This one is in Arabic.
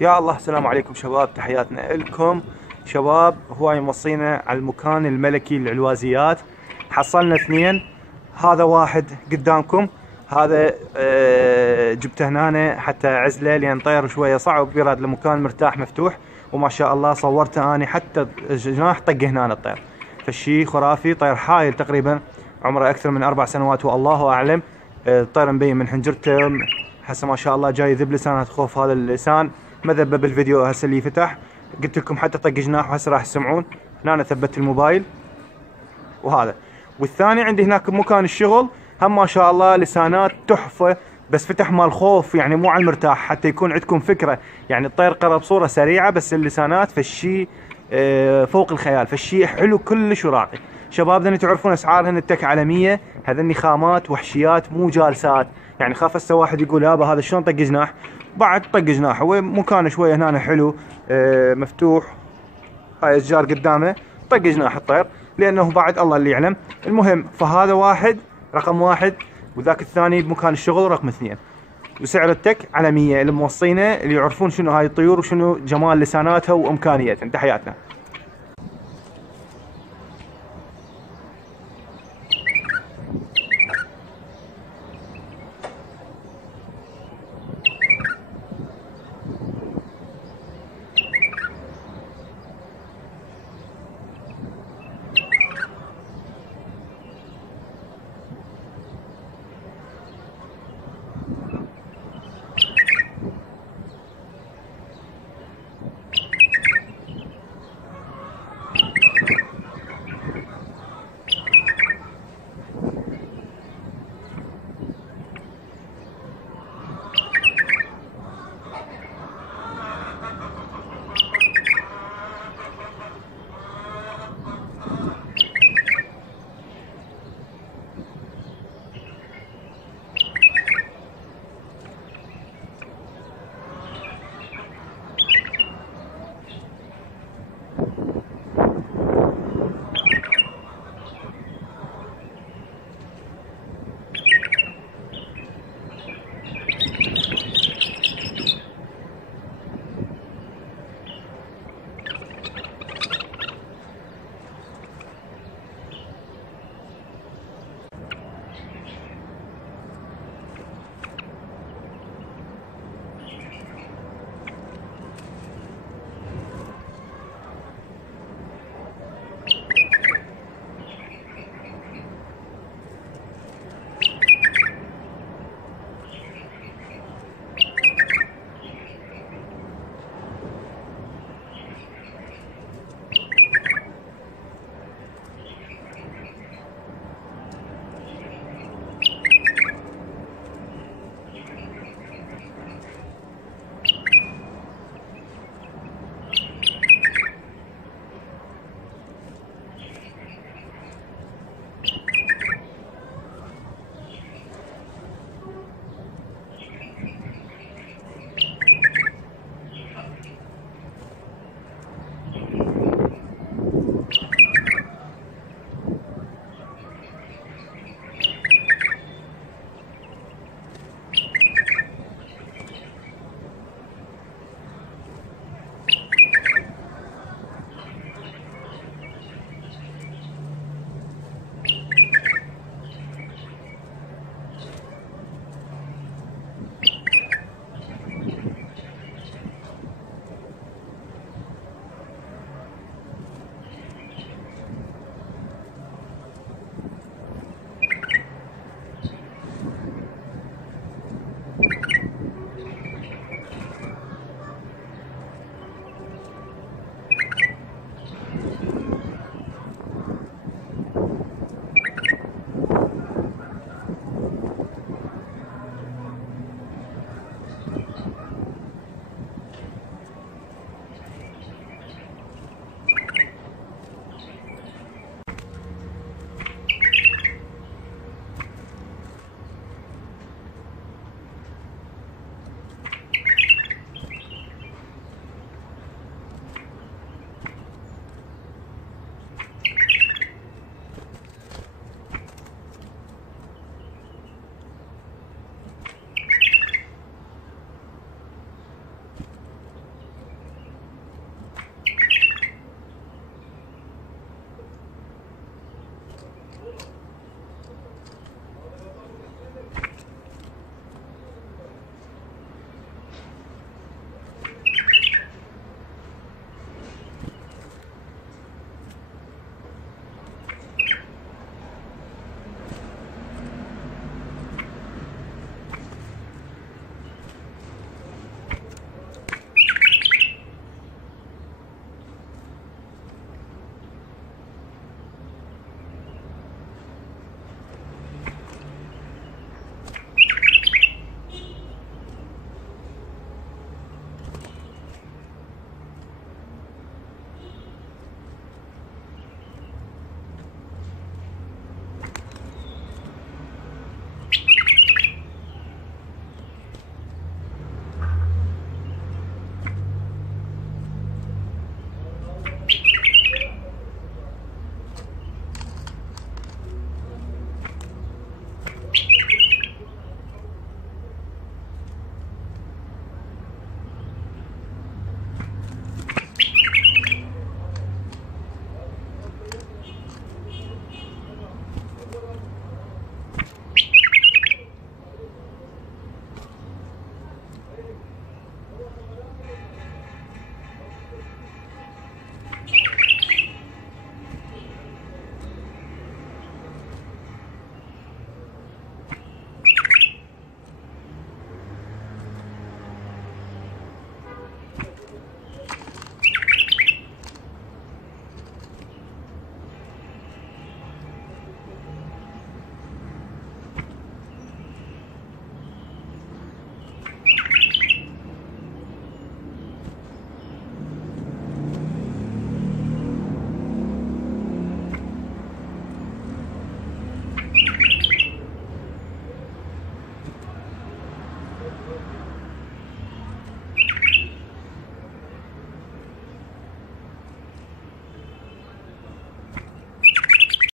يا الله، السلام عليكم شباب، تحياتنا لكم شباب. هواي موصينا على المكان الملكي للعلوازيات. حصلنا اثنين، هذا واحد قدامكم، هذا جبته هنا حتى عزله لان طير شويه صعب، يراد لمكان مرتاح مفتوح، وما شاء الله صورته اني حتى جناح طق هنا الطير، فالشي خرافي. طير حايل تقريبا عمره اكثر من 4 سنوات والله اعلم. الطير مبين من حنجرته، هسه ما شاء الله جاي ذب لسانه خوف هذا اللسان، ما ذبه بالفيديو هسه اللي فتح، قلت لكم حتى طق جناح، وهسه راح تسمعون. هنا أنا ثبت الموبايل وهذا. والثاني عندي هناك بمكان الشغل، هم ما شاء الله لسانات تحفه، بس فتح مال خوف يعني مو على المرتاح، حتى يكون عندكم فكره. يعني الطير قرب بصوره سريعه، بس اللسانات فالشي فوق الخيال، فالشي حلو كلش وراقي. شباب ذني تعرفون اسعارهن التك عالميه، هذني خامات وحشيات مو جالسات. يعني خاف هسه واحد يقول يابا هذا شلون طق جناح، بعد طق جناح، هو مكانه شويه هنا حلو مفتوح، هاي اشجار قدامه، طق جناح الطير، لانه بعد الله اللي يعلم. المهم فهذا واحد رقم واحد، وذاك الثاني بمكان الشغل رقم اثنين. وسعر التك على 100، اللي موصينه اللي يعرفون شنو هاي الطيور وشنو جمال لساناتها وامكانياتها. تحياتنا.